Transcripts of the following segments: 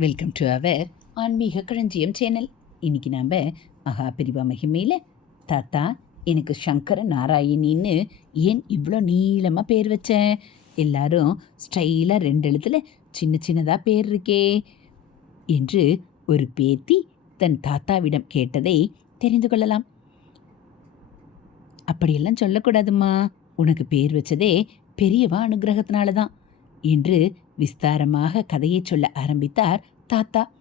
Welcome to our ஆன்மீக களஞ்சியம் channel இன்றைக்கி நாம் மகாபிரிவா மகிமையில் தாத்தா எனக்கு சங்கர நாராயணின்னு ஏன் இவ்வளோ நீளமாக பேர் வச்சேன் எல்லாரும் ஸ்டைலாக ரெண்டு எழுத்தில் சின்ன சின்னதாக பேர் இருக்கே என்று ஒரு பேத்தி தன் தாத்தாவிடம் கேட்டதை தெரிந்து கொள்ளலாம். அப்படியெல்லாம் சொல்லக்கூடாதும்மா. உனக்கு பேர் வச்சதே பெரியவா அனுகிரகத்தினால தான் என்று விஸ்தாரமாக கதையை சொல்ல ஆரம்பித்தார் தாத்தா.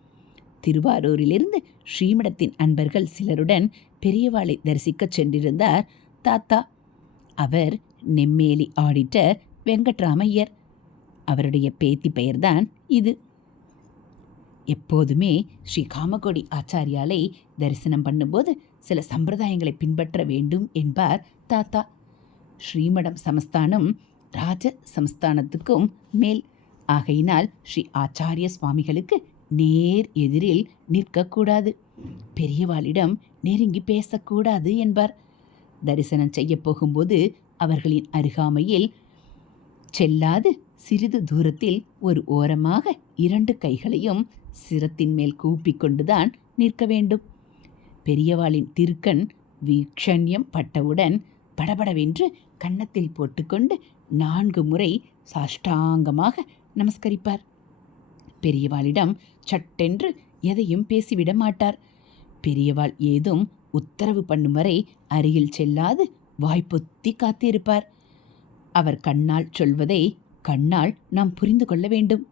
திருவாரூரிலிருந்து ஸ்ரீமடத்தின் அன்பர்கள் சிலருடன் பெரியவாளை தரிசிக்கச் சென்றிருந்தார் தாத்தா. அவர் நெம்மேலி ஆடிட்டர் வெங்கட்ராமையர். அவருடைய பேத்தி பெயர்தான் இது. எப்போதுமே ஸ்ரீ காமகோடி ஆச்சாரியாலை தரிசனம் பண்ணும்போது சில சம்பிரதாயங்களை பின்பற்ற வேண்டும் என்பார் தாத்தா. ஸ்ரீமடம் சமஸ்தானம் ராஜ சமஸ்தானத்துக்கும் மேல். ஆகையினால் ஸ்ரீ ஆச்சாரிய சுவாமிகளுக்கு நேர் எதிரில் நிற்கக்கூடாது. பெரியவாளிடம் நெருங்கி பேசக்கூடாது என்பார். தரிசனம் செய்ய போகும்போது அவர்களின் அருகாமையில் செல்லாது சிறிது தூரத்தில் ஒரு ஓரமாக இரண்டு கைகளையும் சிரத்தின் மேல் கூப்பிக் கொண்டுதான் நிற்க வேண்டும். பெரியவாளின் திருக்கண் வீக்ஷண்யம் பட்டவுடன் படபடவென்று கன்னத்தில் போட்டுக்கொண்டு நான்கு முறை சாஷ்டாங்கமாக நமஸ்கரிப்பார். பெரியவாளிடம் சட்டென்று எதையும் பேசிவிட மாட்டார். பெரியவாள் ஏதும் உத்தரவு பண்ணும் வரை அருகில் செல்லாது வாய்ப்பொத்தி காத்திருப்பார். அவர் கண்ணால் சொல்வதை கண்ணால் நாம் புரிந்து கொள்ள வேண்டும்.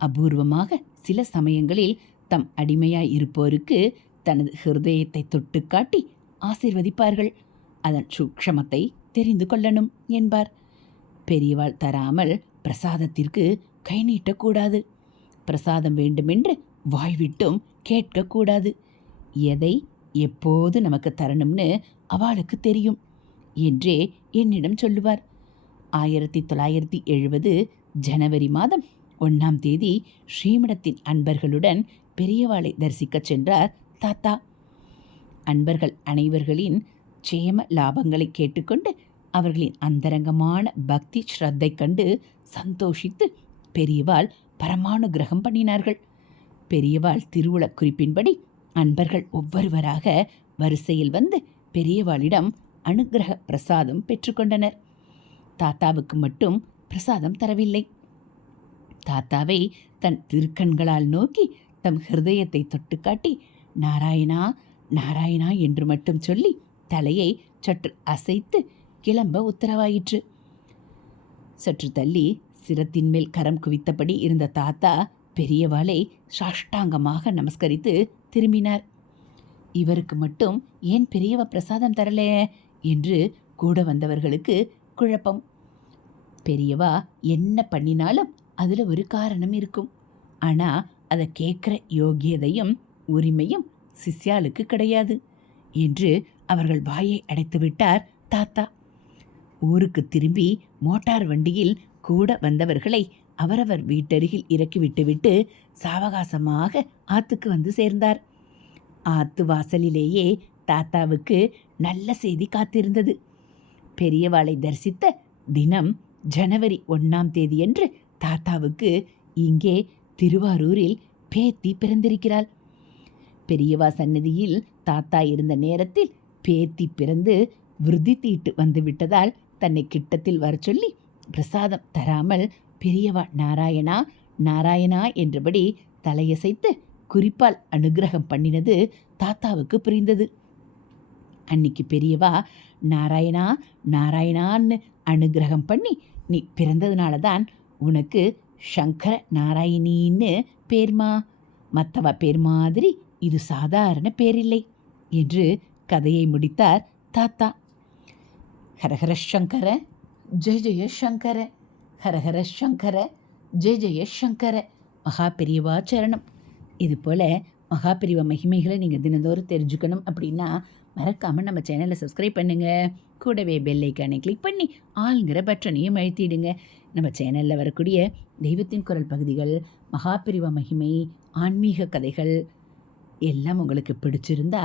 அபூர்வமாக சில சமயங்களில் தம் அடிமையாய் இருப்போருக்கு தனது ஹிருதயத்தை தொட்டு காட்டி ஆசீர்வதிப்பார்கள். அதன் சூக்ஷமத்தை தெரிந்து கொள்ளணும் என்பார். பெரியவாள் தராமல் பிரசாதத்திற்கு கை நீட்டக்கூடாது. பிரசாதம் வேண்டுமென்று வாய்விட்டும் கேட்கக்கூடாது. எதை எப்போது நமக்கு தரணும்னு அவளுக்கு தெரியும் என்றே என்னிடம் சொல்லுவார். ஆயிரத்தி தொள்ளாயிரத்தி எழுபது ஜனவரி மாதம் ஒன்றாம் தேதி ஸ்ரீமடத்தின் அன்பர்களுடன் பெரியவாளை தரிசிக்கச் சென்றார் தாத்தா. அன்பர்கள் அனைவர்களின் க்ஷேம லாபங்களை கேட்டுக்கொண்டு அவர்களின் அந்தரங்கமான பக்தி ஸ்ரத்தை கண்டு சந்தோஷித்து பெரியவாள் பரமானுகிரகம் பண்ணினார்கள். பெரியவாள் திருவுள குறிப்பின்படி அன்பர்கள் ஒவ்வொருவராக வரிசையில் வந்து பெரியவாளிடம் அனுகிரக பிரசாதம் பெற்றுக்கொண்டனர் தாத்தாவுக்கு மட்டும் பிரசாதம் தரவில்லை. தாத்தாவை தன் திருக்கண்களால் நோக்கி தம் ஹிருதயத்தை தொட்டு காட்டி நாராயணா நாராயணா என்று மட்டும் சொல்லி தலையை சற்று அசைத்து கிளம்ப உத்தரவாயிற்று. சற்று தள்ளி சிரத்தின் மேல் கரம் குவித்தபடி இருந்த தாத்தா பெரியவாளை சாஷ்டாங்கமாக நமஸ்கரித்து திரும்பினார். இவருக்கு மட்டும் ஏன் பெரியவ பிரசாதம் தரலே? என்று கூட வந்தவர்களுக்கு குழப்பம். பெரியவா என்ன பண்ணினாலும் அதில் ஒரு காரணம் இருக்கும். ஆனால் அதை கேட்குற யோகியதையும் உரிமையும் சிஷ்யாளுக்கு கிடையாது என்று அவர்கள் வாயை அடைத்து விட்டார் தாத்தா. ஊருக்கு திரும்பி மோட்டார் வண்டியில் கூட வந்தவர்களை அவரவர் வீட்டருகில் இறக்கி விட்டுவிட்டு சாவகாசமாக ஆத்துக்கு வந்து சேர்ந்தார். ஆத்து வாசலிலேயே தாத்தாவுக்கு நல்ல செய்தி காத்திருந்தது. பெரியவாளை தரிசித்த தினம் ஜனவரி ஒன்றாம் தேதியன்று தாத்தாவுக்கு இங்கே திருவாரூரில் பேத்தி பிறந்திருக்கிறாள். பெரியவா சன்னதியில் தாத்தா இருந்த நேரத்தில் பேத்தி பிறந்து விருதி தீட்டு வந்து விட்டதால் தன்னை கிட்டத்தில் வர சொல்லி பிரசாதம் தராமல் பெரியவா நாராயணா நாராயணா என்றபடி தலையசைத்து குறிப்பால் அனுகிரகம் பண்ணினது தாத்தாவுக்கு புரிந்தது. அன்னைக்கு பெரியவா நாராயணா நாராயணான்னு அனுகிரகம் பண்ணி நீ பிறந்ததுனால தான் உனக்கு சங்கர நாராயணின்னு பேர்மா. மற்றவ பேர் மாதிரி இது சாதாரண பேரில்லை என்று கதையை முடித்தார் தாத்தா. ஹரஹர சங்கர ஜெய ஜெய சங்கர ஹரஹர சங்கர ஜெய ஜெய சங்கர மகா பெரியவா சரணம். இது போல் மகா பெரியவா மகிமைகளை நீங்கள் தினந்தோறும் தெரிஞ்சுக்கணும் அப்படின்னா மறக்காமல் நம்ம சேனலை சப்ஸ்கிரைப் பண்ணுங்கள் கூடவே பெல் ஐக்கானை கிளிக் பண்ணி ஆளுங்கிற பட்டனையும் அழுத்திடுங்க. நம்ம சேனலில் வரக்கூடிய தெய்வத்தின் குரல் பகுதிகள் மகாபிரிவ மகிமை ஆன்மீக கதைகள் எல்லாம் உங்களுக்கு பிடிச்சிருந்தா